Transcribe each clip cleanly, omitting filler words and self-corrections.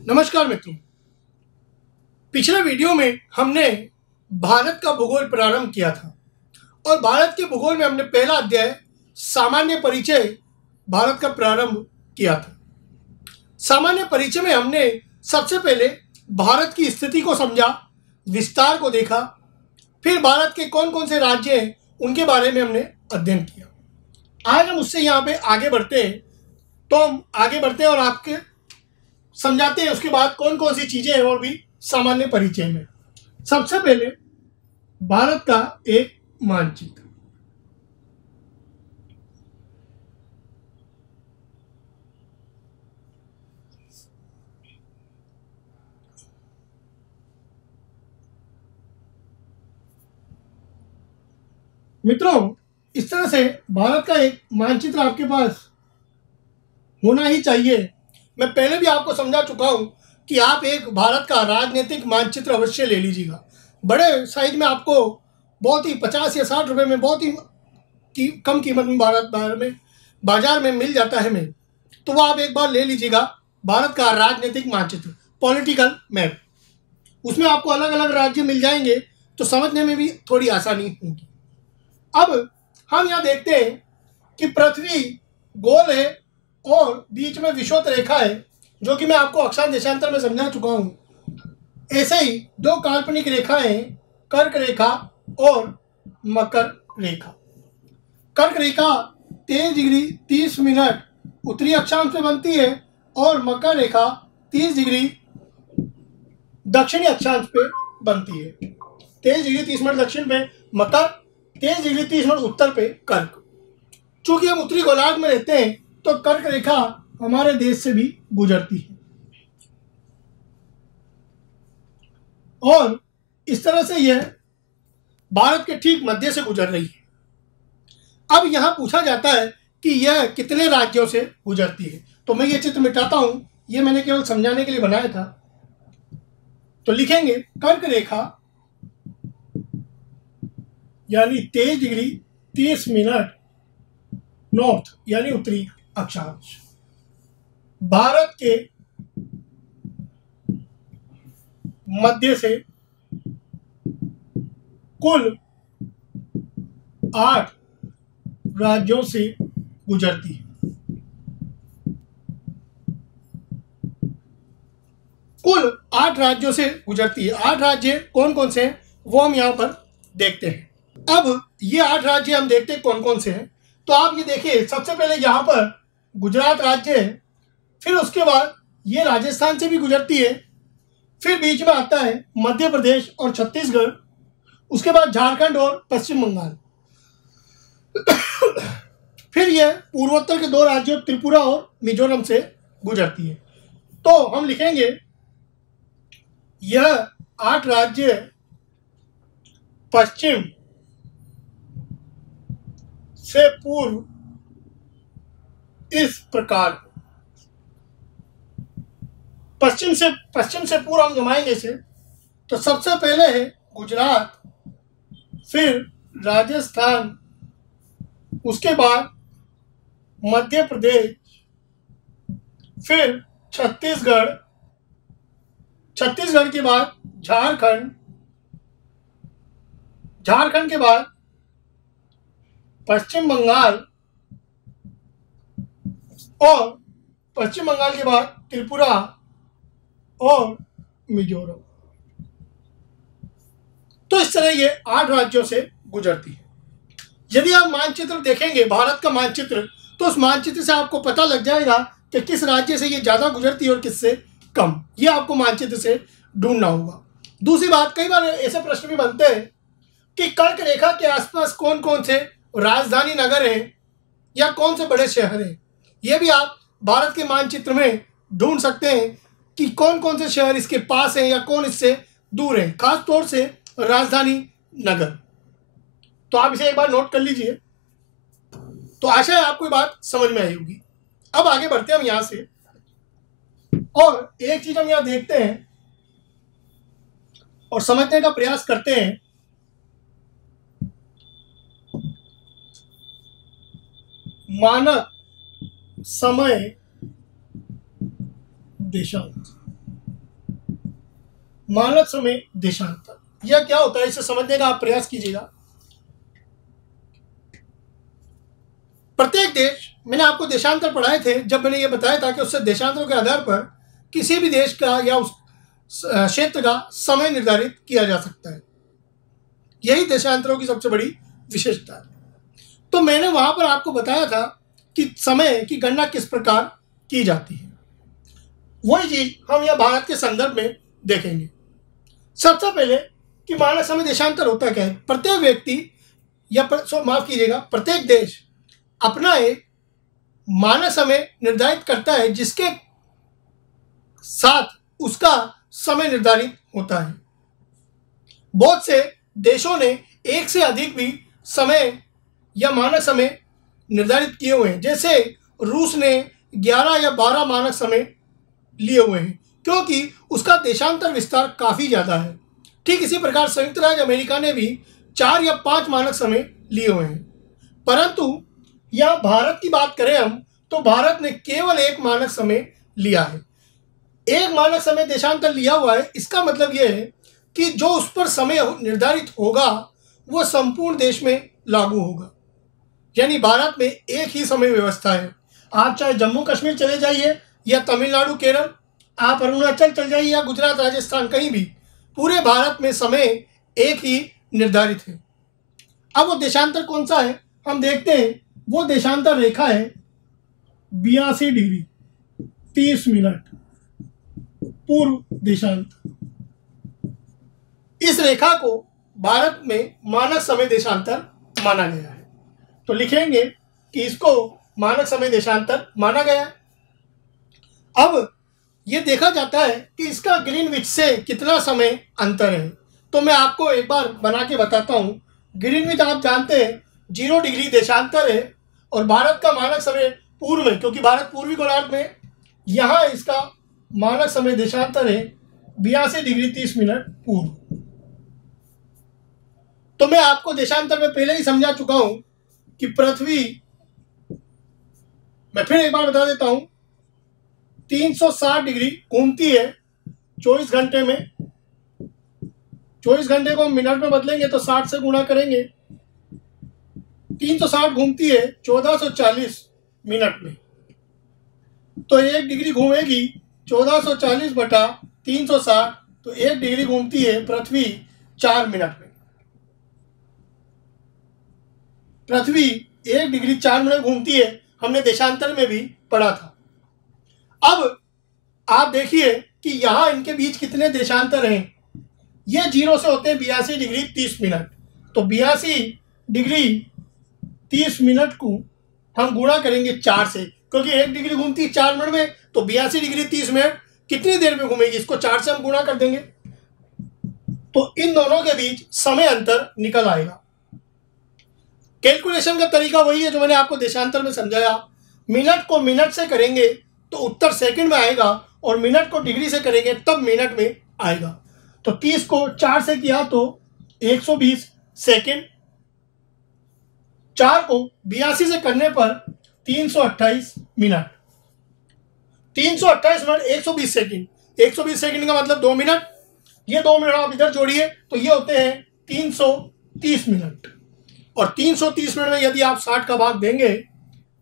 नमस्कार मित्रों। पिछले वीडियो में हमने भारत का भूगोल प्रारंभ किया था और भारत के भूगोल में हमने पहला अध्याय सामान्य परिचय भारत का प्रारंभ किया था। सामान्य परिचय में हमने सबसे पहले भारत की स्थिति को समझा, विस्तार को देखा, फिर भारत के कौन कौन से राज्य हैं उनके बारे में हमने अध्ययन किया। आज हम उससे यहाँ पे आगे बढ़ते हैं, तो हम आगे बढ़ते हैं और आपके समझाते हैं उसके बाद कौन कौन सी चीजें हैं और भी सामान्य परिचय में। सबसे पहले भारत का एक मानचित्र। मित्रों, इस तरह से भारत का एक मानचित्र आपके पास होना ही चाहिए। मैं पहले भी आपको समझा चुका हूं कि आप एक भारत का राजनीतिक मानचित्र अवश्य ले लीजिएगा। बड़े साइज में आपको बहुत ही 50 या 60 रुपए में बहुत ही कम कीमत में बाजार में मिल जाता है। तो वो आप एक बार ले लीजिएगा, भारत का राजनीतिक मानचित्र, पॉलिटिकल मैप। उसमें आपको अलग अलग राज्य मिल जाएंगे, तो समझने में भी थोड़ी आसानी होगी। अब हम यहाँ देखते हैं कि पृथ्वी गोल है और बीच में विषुवत रेखा है, जो कि मैं आपको अक्षांश देशांतर में समझा चुका हूं। ऐसे ही दो काल्पनिक रेखाएं, कर्क रेखा और मकर रेखा। कर्क रेखा 23 डिग्री 30 मिनट उत्तरी अक्षांश पे बनती है और मकर रेखा 30 डिग्री दक्षिणी अक्षांश पे बनती है। 23 डिग्री 30 मिनट दक्षिण पे मकर, 23 डिग्री 30 मिनट उत्तर पे कर्क। चूंकि हम उत्तरी गोलार्ध में रहते हैं तो कर्क रेखा हमारे देश से भी गुजरती है और इस तरह से यह भारत के ठीक मध्य से गुजर रही है। अब यहां पूछा जाता है कि यह कितने राज्यों से गुजरती है, तो मैं ये चित्र मिटाता हूं, ये मैंने केवल समझाने के लिए बनाया था। तो लिखेंगे कर्क रेखा यानी 23 डिग्री 30 मिनट नॉर्थ यानी उत्तरी अक्षांश, भारत के मध्य से कुल 8 राज्यों से गुजरती है। कुल 8 राज्यों से गुजरती है। 8 राज्य कौन कौन से हैं वो हम यहाँ पर देखते हैं। अब ये 8 राज्य हम देखते हैं कौन कौन से हैं। तो आप ये देखिए, सबसे पहले यहाँ पर गुजरात राज्य है, फिर उसके बाद ये राजस्थान से भी गुजरती है, फिर बीच में आता है मध्य प्रदेश और छत्तीसगढ़, उसके बाद झारखंड और पश्चिम बंगाल, फिर यह पूर्वोत्तर के 2 राज्यों त्रिपुरा और मिजोरम से गुजरती है। तो हम लिखेंगे यह 8 राज्य पश्चिम से पूर्व इस प्रकार, पश्चिम से पूर्व हम घुमाएंगे इसे। तो सबसे पहले है गुजरात, फिर राजस्थान, उसके बाद मध्य प्रदेश, फिर छत्तीसगढ़, छत्तीसगढ़ के बाद झारखंड, झारखंड के बाद पश्चिम बंगाल और पश्चिम बंगाल के बाद त्रिपुरा और मिजोरम। तो इस तरह ये 8 राज्यों से गुजरती है। यदि आप मानचित्र देखेंगे, भारत का मानचित्र, तो उस मानचित्र से आपको पता लग जाएगा कि किस राज्य से ये ज्यादा गुजरती है और किससे कम। ये आपको मानचित्र से ढूंढना होगा। दूसरी बात, कई बार ऐसे प्रश्न भी बनते हैं कि कर्क रेखा के आसपास कौन कौन से राजधानी नगर हैं या कौन से बड़े शहर हैं। ये भी आप भारत के मानचित्र में ढूंढ सकते हैं कि कौन कौन से शहर इसके पास हैं या कौन इससे दूर हैं, खास तौर से राजधानी नगर। तो आप इसे एक बार नोट कर लीजिए। तो आशा है आपको ये बात समझ में आई होगी। अब आगे बढ़ते हैं हम यहां से, और एक चीज हम यहां देखते हैं और समझने का प्रयास करते हैं। मानक समय देशांतर। मानक समय देशांतर, यह क्या होता है इसे समझने का आप प्रयास कीजिएगा। प्रत्येक देश, मैंने आपको देशांतर पढ़ाए थे जब मैंने ये बताया था कि उससे देशांतरों के आधार पर किसी भी देश का या उस क्षेत्र का समय निर्धारित किया जा सकता है। यही देशांतरों की सबसे बड़ी विशेषता है। तो मैंने वहां पर आपको बताया था कि समय की गणना किस प्रकार की जाती है। वही चीज हम यह भारत के संदर्भ में देखेंगे। सबसे पहले कि मानक समय देशांतर होता क्या है। प्रत्येक व्यक्ति या माफ कीजिएगा, प्रत्येक देश अपना एक मानक समय निर्धारित करता है जिसके साथ उसका समय निर्धारित होता है। बहुत से देशों ने एक से अधिक भी समय या मानक समय निर्धारित किए हुए हैं। जैसे रूस ने 11 या 12 मानक समय लिए हुए हैं क्योंकि उसका देशांतर विस्तार काफ़ी ज़्यादा है। ठीक इसी प्रकार संयुक्त राज्य अमेरिका ने भी 4 या 5 मानक समय लिए हुए हैं। परंतु यह भारत की बात करें हम तो भारत ने केवल एक मानक समय लिया है। एक मानक समय देशांतर लिया हुआ है, इसका मतलब यह है कि जो उस पर समय निर्धारित होगा वो संपूर्ण देश में लागू होगा। यानी भारत में एक ही समय व्यवस्था है। आप चाहे जम्मू कश्मीर चले जाइए या तमिलनाडु केरल, आप अरुणाचल चल जाइए या गुजरात राजस्थान, कहीं भी पूरे भारत में समय एक ही निर्धारित है। अब वो देशांतर कौन सा है हम देखते हैं। वो देशांतर रेखा है 82 डिग्री 30 मिनट पूर्व देशांतर। इस रेखा को भारत में मानक समय देशांतर माना गया है। तो लिखेंगे कि इसको मानक समय देशांतर माना गया है। अब ये देखा जाता है कि इसका ग्रीनविच से कितना समय अंतर है। तो मैं आपको एक बार बना के बताता हूँ। ग्रीनविच आप जानते हैं 0 डिग्री देशांतर है और भारत का मानक समय पूर्व में, क्योंकि भारत पूर्वी गोलार्ध में, यहाँ इसका मानक समय देशांतर है 82 डिग्री 30 मिनट पूर्व। तो मैं आपको देशांतर में पहले ही समझा चुका हूं कि पृथ्वी, मैं फिर एक बार बता देता हूं, 360 डिग्री घूमती है 24 घंटे में। 24 घंटे को हम मिनट में बदलेंगे तो 60 से गुणा करेंगे। 360 घूमती है 1440 मिनट में। तो 1 डिग्री घूमेगी 1440 बटा 360, तो 1 डिग्री घूमती है पृथ्वी 4 मिनट में। पृथ्वी 1 डिग्री 4 मिनट घूमती है, हमने देशांतर में भी पढ़ा था। अब आप देखिए कि यहां इनके बीच कितने देशांतर हैं। ये 0 से होते हैं 82 डिग्री 30 मिनट। तो 82 डिग्री 30 मिनट को हम गुणा करेंगे 4 से, क्योंकि 1 डिग्री घूमती है 4 मिनट में, तो 82 डिग्री 30 मिनट कितनी देर में घूमेगी, इसको 4 से हम गुणा कर देंगे तो इन दोनों के बीच समय अंतर निकल आएगा। कैलकुलेशन का तरीका वही है जो मैंने आपको देशांतर में समझाया। मिनट को मिनट से करेंगे तो उत्तर सेकंड में आएगा और मिनट को डिग्री से करेंगे तब मिनट में आएगा। तो 30 को 4 से किया तो 120 सेकंड, 4 को 82 से करने पर 328 मिनट। 328 मिनट 120 सेकंड, 120 सेकंड का मतलब 2 मिनट। ये 2 मिनट आप इधर जोड़िए तो ये होते हैं 330 मिनट। और 330 मिनट में यदि आप 60 का भाग देंगे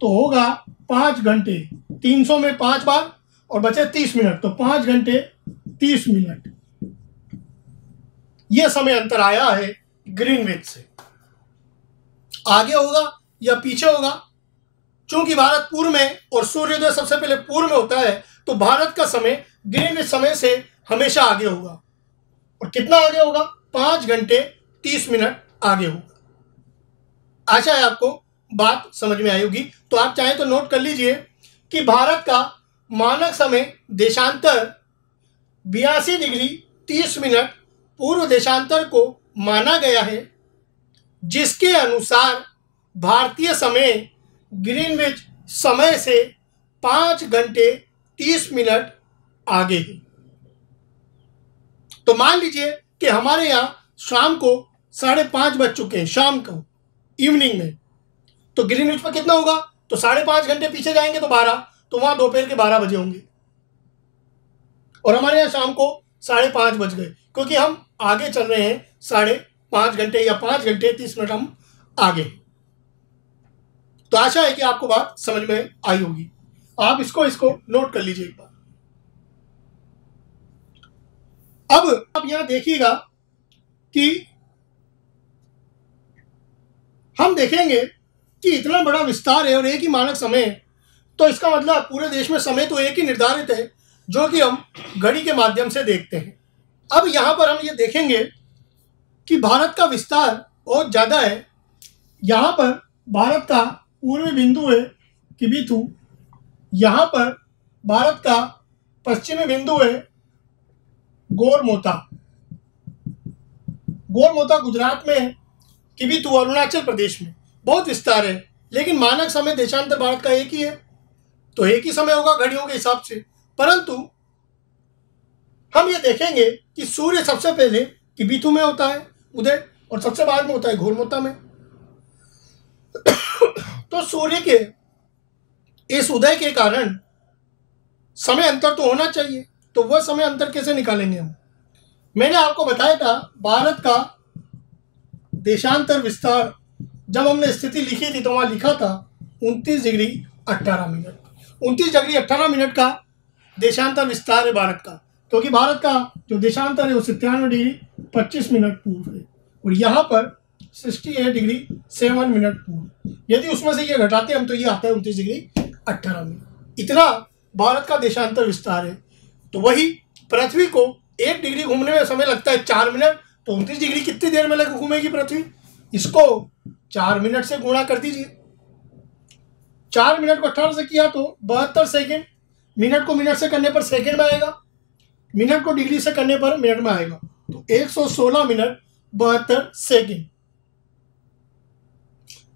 तो होगा 5 घंटे। 300 में 5 बार और बचे 30 मिनट, तो 5 घंटे 30 मिनट। यह समय अंतर आया है ग्रीनविच से। आगे होगा या पीछे होगा, चूंकि भारत पूर्व में और सूर्योदय सबसे पहले पूर्व में होता है तो भारत का समय ग्रीनविच समय से हमेशा आगे होगा। और कितना आगे होगा? 5 घंटे 30 मिनट आगे होगा। आशा है आपको बात समझ में आई होगी। तो आप चाहें तो नोट कर लीजिए कि भारत का मानक समय देशांतर 82 डिग्री 30 मिनट पूर्व देशांतर को माना गया है, जिसके अनुसार भारतीय समय ग्रीनविच समय से 5 घंटे 30 मिनट आगे है। तो मान लीजिए कि हमारे यहाँ शाम को 5:30 बज चुके हैं, शाम को इवनिंग में, तो ग्रीनविच पर कितना होगा? तो 5.5 घंटे पीछे जाएंगे तो 12, तो वहां दोपहर के 12 बजे होंगे। और हमारे यहाँ शाम को 5:30 बज गए, क्योंकि हम आगे चल रहे हैं 5.5 घंटे या 5 घंटे 30 मिनट हम आगे। तो आशा है कि आपको बात समझ में आई होगी। आप इसको नोट कर लीजिए एक बार। अब आप यहां देखिएगा कि हम देखेंगे कि इतना बड़ा विस्तार है और एक ही मानक समय है, तो इसका मतलब पूरे देश में समय तो एक ही निर्धारित है, जो कि हम घड़ी के माध्यम से देखते हैं। अब यहां पर हम ये देखेंगे कि भारत का विस्तार बहुत ज़्यादा है। यहाँ पर भारत का पूर्वी बिंदु है किबिथु, यहाँ पर भारत का पश्चिमी बिंदु है गोरमोता। गोरमोता गुजरात में है, किबिथु अरुणाचल प्रदेश में। बहुत विस्तार है, लेकिन मानक समय देशांतर भारत का एक ही है, तो एक ही समय होगा घड़ियों के हिसाब से। परंतु हम ये देखेंगे कि सूर्य सबसे पहले किबिथु में होता है उदय, और सबसे बाद में होता है गोरमोता में। तो सूर्य के इस उदय के कारण समय अंतर तो होना चाहिए, तो वह समय अंतर कैसे निकालेंगे हम? मैंने आपको बताया था भारत का देशांतर विस्तार, जब हमने स्थिति लिखी थी तो वहां लिखा था 29 डिग्री 18 मिनट। 29 डिग्री 18 मिनट का देशांतर विस्तार है भारत का, क्योंकि भारत का जो देशांतर है वो 97 डिग्री 25 मिनट पूर्व है, और यहाँ पर 68 डिग्री 7 मिनट पूर्व। यदि उसमें से ये घटाते हम तो ये आता है 29 डिग्री 18 मिनट। इतना भारत का देशांतर विस्तार है। तो वही पृथ्वी को 1 डिग्री घूमने में समय लगता है 4 मिनट, तो 29 डिग्री कितनी देर में लग घूमेगी पृथ्वी? इसको 4 मिनट से गुणा कर दीजिए। 4 मिनट को 18 से किया तो 72 सेकेंड। मिनट को मिनट से करने पर सेकेंड में आएगा, मिनट को डिग्री से करने पर मिनट में आएगा, तो 116 मिनट 72 सेकेंड।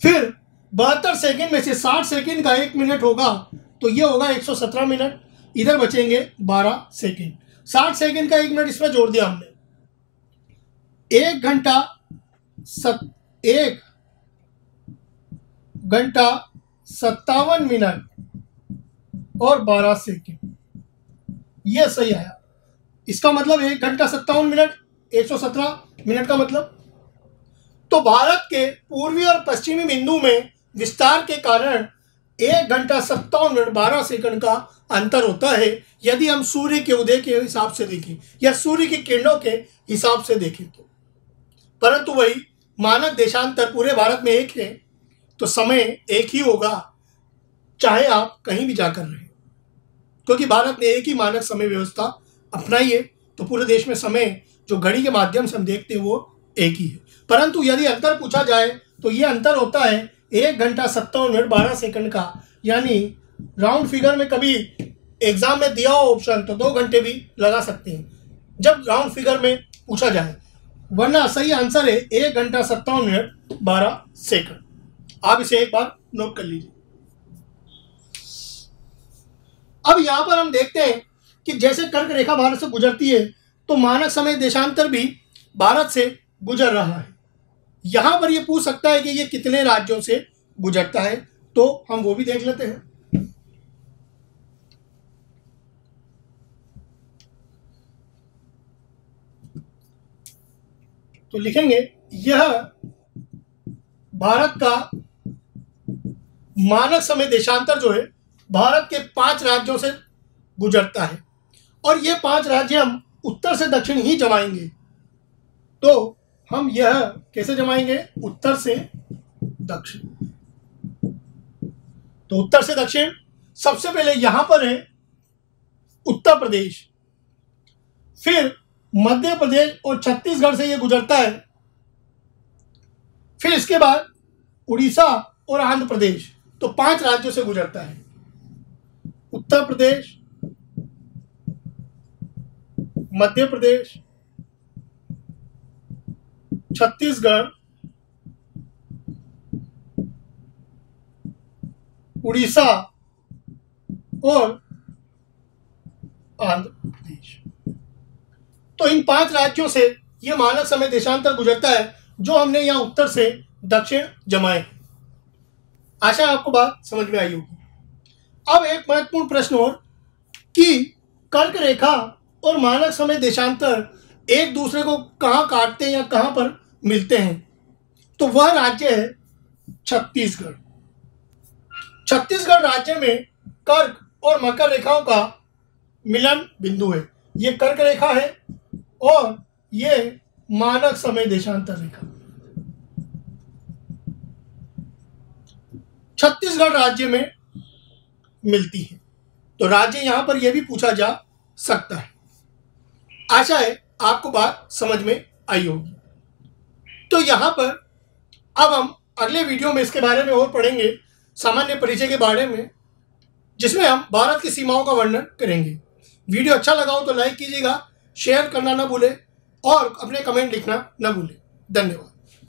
फिर 72 सेकेंड में से 60 सेकेंड का 1 मिनट होगा, तो ये होगा 117 मिनट। इधर बचेंगे 12 सेकेंड। 60 सेकेंड का 1 मिनट इसमें जोड़ दिया हमने। 1 घंटा 57 मिनट और 12 सेकेंड, ये सही आया। इसका मतलब 1 घंटा 57 मिनट 117 मिनट का मतलब। तो भारत के पूर्वी और पश्चिमी बिंदु में विस्तार के कारण 1 घंटा 57 मिनट 12 सेकंड का अंतर होता है, यदि हम सूर्य के उदय के हिसाब से देखें या सूर्य की किरणों के हिसाब से देखें तो। परंतु वही मानक देशांतर पूरे भारत में एक है, तो समय एक ही होगा, चाहे आप कहीं भी जाकर रहें, क्योंकि भारत ने एक ही मानक समय व्यवस्था अपनाई है। तो पूरे देश में समय जो घड़ी के माध्यम से हम देखते हैं वो एक ही है। परंतु यदि अंतर पूछा जाए तो ये अंतर होता है 1 घंटा 57 मिनट 12 सेकंड का, यानी राउंड फिगर में कभी एग्जाम में दिया हो ऑप्शन तो 2 घंटे भी लगा सकते हैं जब राउंड फिगर में पूछा जाए, वरना सही आंसर है 1 घंटा 57 मिनट 12 सेकंड। आप इसे एक बार नोट कर लीजिए। अब यहां पर हम देखते हैं कि जैसे कर्क रेखा भारत से गुजरती है, तो मानक समय देशांतर भी भारत से गुजर रहा है। यहां पर यह पूछ सकता है कि ये कितने राज्यों से गुजरता है, तो हम वो भी देख लेते हैं। तो लिखेंगे यह भारत का मानक समय देशांतर जो है भारत के 5 राज्यों से गुजरता है, और ये 5 राज्य हम उत्तर से दक्षिण ही जमाएंगे। तो हम यह कैसे जमाएंगे? उत्तर से दक्षिण। तो उत्तर से दक्षिण सबसे पहले यहां पर है उत्तर प्रदेश, फिर मध्य प्रदेश और छत्तीसगढ़ से यह गुजरता है, फिर इसके बाद उड़ीसा और आंध्र प्रदेश। तो 5 राज्यों से गुजरता है। उत्तर प्रदेश, मध्य प्रदेश, छत्तीसगढ़, उड़ीसा और आंध्र प्रदेश। तो इन 5 राज्यों से यह मानक समय देशांतर गुजरता है, जो हमने यहां उत्तर से दक्षिण जमाए। आशा आपको बात समझ में आई होगी। अब एक महत्वपूर्ण प्रश्न और कि कर्क रेखा और मानक समय देशांतर एक दूसरे को कहाँ काटते हैं या कहाँ पर मिलते हैं, तो वह राज्य है छत्तीसगढ़। छत्तीसगढ़ राज्य में कर्क और मकर रेखाओं का मिलन बिंदु है। ये कर्क रेखा है और ये मानक समय देशांतर रेखा। छत्तीसगढ़ राज्य में मिलती है, तो राज्य यहां पर यह भी पूछा जा सकता है। आशा है आपको बात समझ में आई होगी। तो यहां पर अब हम अगले वीडियो में इसके बारे में और पढ़ेंगे, सामान्य परिचय के बारे में, जिसमें हम भारत की सीमाओं का वर्णन करेंगे। वीडियो अच्छा लगा हो तो लाइक कीजिएगा, शेयर करना ना भूलें और अपने कमेंट लिखना ना भूलें। धन्यवाद।